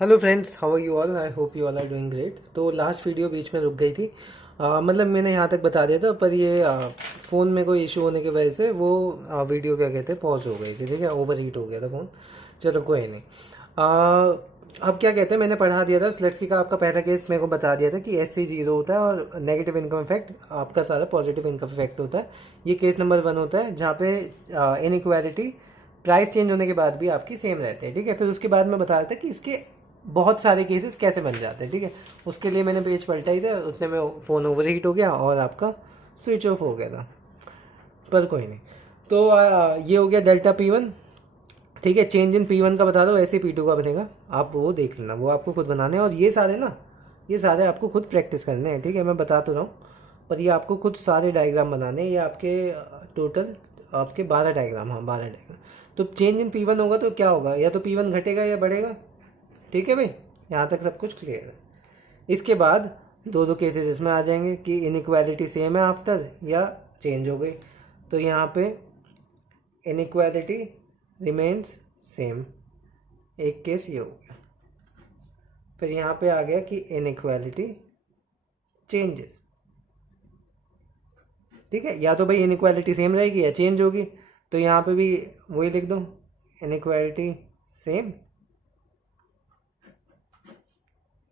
Hello friends, how are you all? I hope you all are doing great. तो last video बीच में रुक गई थी। मतलब मैंने यहाँ तक बता दिया था, पर ये फ़ोन में कोई इशू होने की वजह से वो वीडियो क्या कहते हैं पॉज हो गई थी। ठीक है, ओवर हीट हो गया था फ़ोन। चलो कोई नहीं। अब क्या कहते हैं, मैंने पढ़ा दिया था स्लेट्सकी का। आपका पहला केस मेरे को बता दिया था कि SC 0 होता है और नेगेटिव इनकम इफेक्ट आपका सारा पॉजिटिव इनकम इफेक्ट होता है। ये केस नंबर 1 होता है, जहाँ पे इनइक्वालिटी प्राइस चेंज होने के बाद भी आपकी सेम रहते हैं। ठीक है, फिर उसके बाद मैं बता रहा था कि इसके बहुत सारे केसेस कैसे बन जाते हैं। ठीक है, उसके लिए मैंने पेज पलटा ही था, उसने में फ़ोन ओवर हीट हो गया और आपका स्विच ऑफ हो गया था। पर कोई नहीं। तो ये हो गया डेल्टा P1। ठीक है, चेंज इन P1 का बता दो, ऐसे P2 का बनेगा। आप वो देख लेना, वो आपको खुद बनाने हैं। और ये सारे ना, ये सारे आपको खुद प्रैक्टिस करने हैं। ठीक है, मैं बता तो रहा हूँ, पर ये आपको खुद सारे डायग्राम बनाने हैं। ये आपके टोटल आपके 12 डायग्राम, हाँ 12 डायग्राम। तो चेंज इन P1 होगा तो क्या होगा, या तो P1 घटेगा या बढ़ेगा। ठीक है भाई, यहाँ तक सब कुछ क्लियर है। इसके बाद दो दो केसेस इसमें आ जाएंगे कि इनइक्वालिटी सेम है आफ्टर या चेंज हो गई। तो यहाँ पे इनइक्वालिटी रिमेन्स सेम, एक केस ये हो गया। फिर यहाँ पे आ गया कि इनइक्वालिटी चेंजेस। ठीक है, या तो भाई इनइक्वालिटी सेम रहेगी या चेंज होगी। तो यहाँ पे भी वही लिख दो, इनइक्वालिटी सेम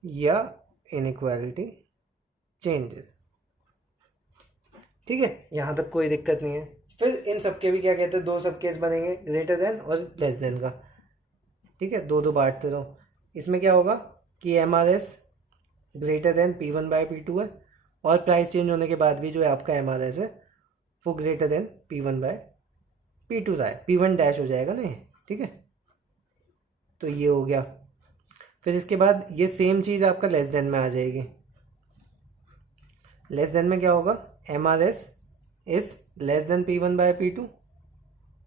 या इनइक्वालिटी चेंजेस। ठीक है, यहाँ तक कोई दिक्कत नहीं है। फिर इन सबके भी क्या कहते हैं, दो सब केस बनेंगे, ग्रेटर देन और लेस देन का। ठीक है, दो दो बांटते रहो। इसमें क्या होगा कि MRS ग्रेटर देन P1/P2 है, और प्राइस चेंज होने के बाद भी जो है आपका MRS है वो ग्रेटर देन P1/P2 रहा है। P1 डैश हो जाएगा ना ये। ठीक है, तो ये हो गया। फिर इसके बाद ये सेम चीज़ आपका लेस देन में आ जाएगी। लेस देन में क्या होगा, MRS is less than P1/P2,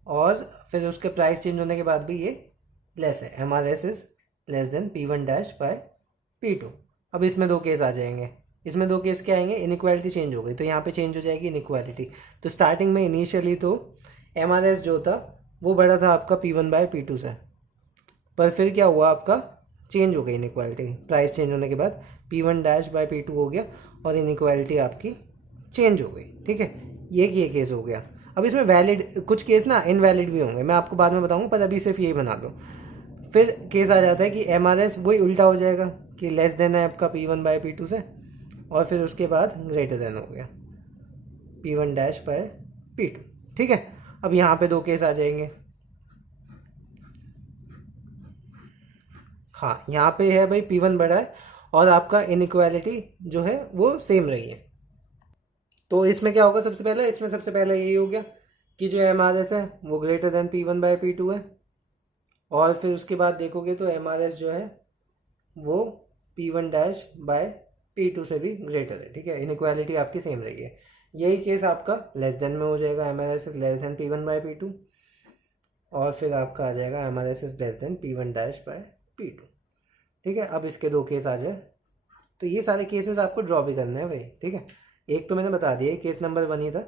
और फिर उसके प्राइस चेंज होने के बाद भी ये लेस है, MRS is less than P1/P2। अब इसमें दो केस आ जाएंगे। इसमें दो केस क्या आएंगे, इनइक्वालिटी चेंज हो गई तो यहाँ पे चेंज हो जाएगी इनइक्वालिटी। तो स्टार्टिंग में इनिशियली तो MRS जो था वो बड़ा था आपका P1/P2 से, पर फिर क्या हुआ, आपका चेंज हो गई इनइक्वालिटी। प्राइस चेंज होने के बाद P1/P2 हो गया और इनइक्वालिटी आपकी चेंज हो गई। ठीक है, ये केस हो गया। अब इसमें वैलिड कुछ केस ना इनवैलिड भी होंगे, मैं आपको बाद में बताऊंगा, पर अभी सिर्फ यही बना लो। फिर केस आ जाता है कि MRS वही उल्टा हो जाएगा कि लेस देन है आपका P1/P2 से, और फिर उसके बाद ग्रेटर देन हो गया P1/P2। ठीक है, अब यहाँ पे दो केस आ जाएंगे। हाँ, यहाँ पे है भाई P1 बड़ा है और आपका इनइक्वालिटी जो है वो सेम रही है। तो इसमें क्या होगा, सबसे पहले इसमें सबसे पहले यही हो गया कि जो MRS है वो ग्रेटर देन P1/P2 है, और फिर उसके बाद देखोगे तो MRS जो है वो P1/P2 से भी ग्रेटर है। ठीक है, इनइक्वालिटी आपकी सेम रही है। यही केस आपका लेस देन में हो जाएगा, MRS is less than P1/P2, और फिर आपका आ जाएगा MRS is less than P1/P2। ठीक है, अब इसके दो केस आ जाए तो ये सारे केसेस आपको ड्रॉ भी करने हैं भाई। ठीक है, एक तो मैंने बता दिया, केस नंबर 1 ही था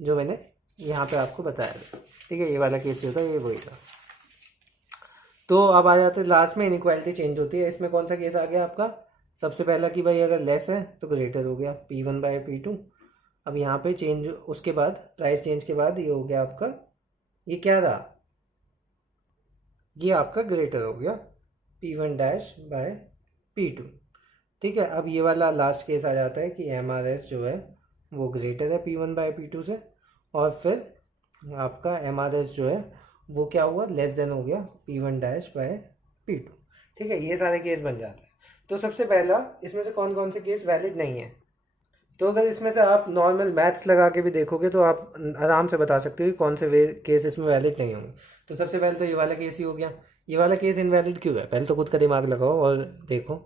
जो मैंने यहाँ पे आपको बताया था। ठीक है, ये वाला केस जो था ये वही था। तो अब आ जाते हैं लास्ट में, इनइक्वालिटी चेंज होती है। इसमें कौन सा केस आ गया आपका, सबसे पहला कि भाई अगर लेस है तो ग्रेटर हो गया P1/P2। अब यहाँ पे चेंज, उसके बाद प्राइस चेंज के बाद ये हो गया आपका, ये क्या रहा, ये आपका ग्रेटर हो गया P1/P2। ठीक है, अब ये वाला लास्ट केस आ जाता है कि MRS जो है वो ग्रेटर है P1/P2 से, और फिर आपका MRS जो है वो क्या हुआ, लेस देन हो गया P1/P2। ठीक है, ये सारे केस बन जाते हैं। तो सबसे पहला, इसमें से कौन कौन से केस वैलिड नहीं है। तो अगर इसमें से आप नॉर्मल मैथ्स लगा के भी देखोगे तो आप आराम से बता सकते हो कि कौन से केस इसमें वैलिड नहीं होंगे। तो सबसे पहले तो ये वाला केस ही हो गया। ये वाला केस इनवैलिड क्यों है, पहले तो खुद का दिमाग लगाओ और देखो।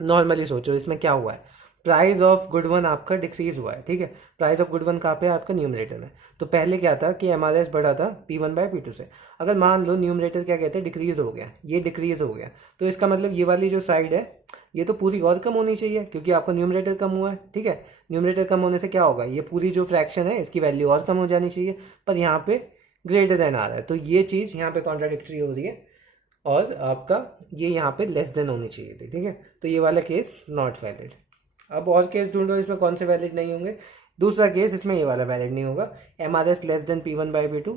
नॉर्मली सोचो इसमें क्या हुआ है, प्राइस ऑफ गुड वन आपका डिक्रीज हुआ है। ठीक है, प्राइस ऑफ गुड वन कहाँ पे है, आपका न्यूमरेटर में। तो पहले क्या था कि MRS बढ़ा था P1/P2 से। अगर मान लो न्यूमरेटर क्या कहते हैं, डिक्रीज हो गया, ये डिक्रीज हो गया, तो इसका मतलब ये वाली जो साइड है ये तो पूरी और कम होनी चाहिए, क्योंकि आपका न्यूमरेटर कम हुआ है। ठीक है, न्यूमरेटर कम होने से क्या होगा, ये पूरी जो फ्रैक्शन है इसकी वैल्यू और कम हो जानी चाहिए, पर यहाँ पे ग्रेटर देन आ रहा है, तो ये चीज़ यहाँ पे कॉन्ट्राडिक्टरी हो रही है। और आपका ये यहाँ पे लेस देन होनी चाहिए थी, ठीक है। तो ये वाला केस नॉट वैलिड। अब और केस ढूंढो इसमें कौन से वैलिड नहीं होंगे। दूसरा केस, इसमें ये वाला वैलिड नहीं होगा, MRS लेस देन P1/P2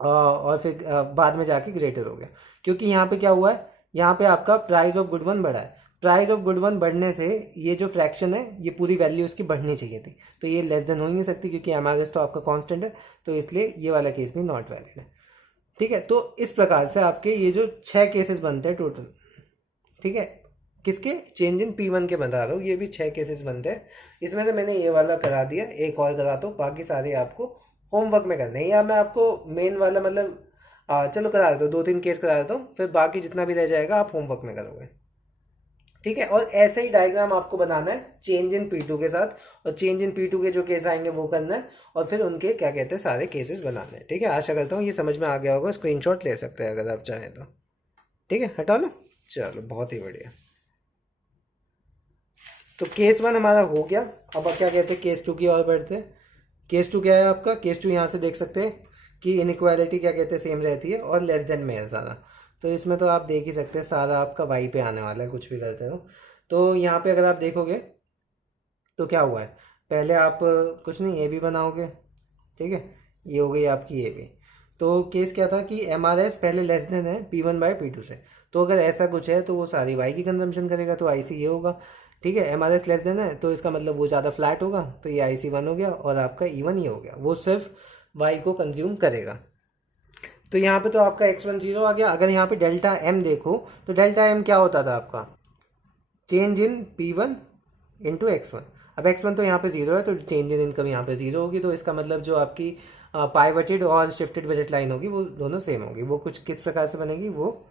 और फिर बाद में जाके ग्रेटर हो गया, क्योंकि यहाँ पे क्या हुआ है, यहाँ पे आपका प्राइस ऑफ गुड वन बढ़ा है। प्राइस ऑफ गुड वन बढ़ने से ये जो फ्रैक्शन है ये पूरी वैल्यू इसकी बढ़नी चाहिए थी, तो ये लेस देन हो ही नहीं सकती क्योंकि MRS तो आपका कांस्टेंट है, तो इसलिए ये वाला केस भी नॉट वैलिड है, ठीक है। तो इस प्रकार से आपके ये जो 6 केसेस बनते हैं टोटल, ठीक है, किसके, चेंज इन P1 के बता रहा हूँ, ये भी 6 केसेस बनते हैं। इसमें से मैंने ये वाला करा दिया, एक और करा दो, बाकी सारे आपको होमवर्क में करने हैं, या मैं आपको मेन वाला मतलब चलो करा देता हूँ, 2-3 केस करा देता हूँ, फिर बाकी जितना भी रह जाएगा आप होमवर्क में करोगे, ठीक है। और ऐसे ही डायग्राम आपको बनाना है चेंज इन P2 के साथ, और चेंज इन P2 के जो केस आएंगे वो करना है, और फिर उनके क्या कहते हैं सारे केसेस बनाने हैं, ठीक है। आशा करता हूँ ये समझ में आ गया होगा, स्क्रीनशॉट ले सकते हैं अगर आप चाहें तो, ठीक है, हटा लो। चलो बहुत ही बढ़िया। तो केस 1 हमारा हो गया। अब क्या कहते हैं केस 2 की ओर बढ़ते हैं। केस 2 क्या है आपका, केस 2 यहाँ से देख सकते हैं कि इनइक्वालिटी क्या कहते हैं सेम रहती है और लेस देन में है ज़्यादा। तो इसमें तो आप देख ही सकते हैं सारा आपका वाई पे आने वाला है, कुछ भी करते हो। तो यहाँ पे अगर आप देखोगे तो क्या हुआ है, पहले आप कुछ नहीं ए बी बनाओगे, ठीक है, ये हो गई आपकी ए बी। तो केस क्या था कि MRS पहले लेस देन है P1/P2 से, तो अगर ऐसा कुछ है तो वो सारी वाई की कंजम्पशन करेगा, तो IC ये होगा, ठीक है। MRS लेस देन है तो इसका मतलब वो ज़्यादा फ्लैट होगा, तो ये IC1 हो गया, और आपका E1 ये हो गया, वो सिर्फ वाई को कंज्यूम करेगा। तो यहाँ पे तो आपका X1 0 आ गया। अगर यहाँ पे डेल्टा M देखो तो डेल्टा M क्या होता था आपका, change in P1 into X1। अब X1 तो यहाँ पे 0 है, तो चेंज इन इनकम यहाँ पे 0 होगी, तो इसका मतलब जो आपकी पाइवटेड और शिफ्टेड बजट लाइन होगी वो दोनों सेम होगी। वो कुछ किस प्रकार से बनेगी, वो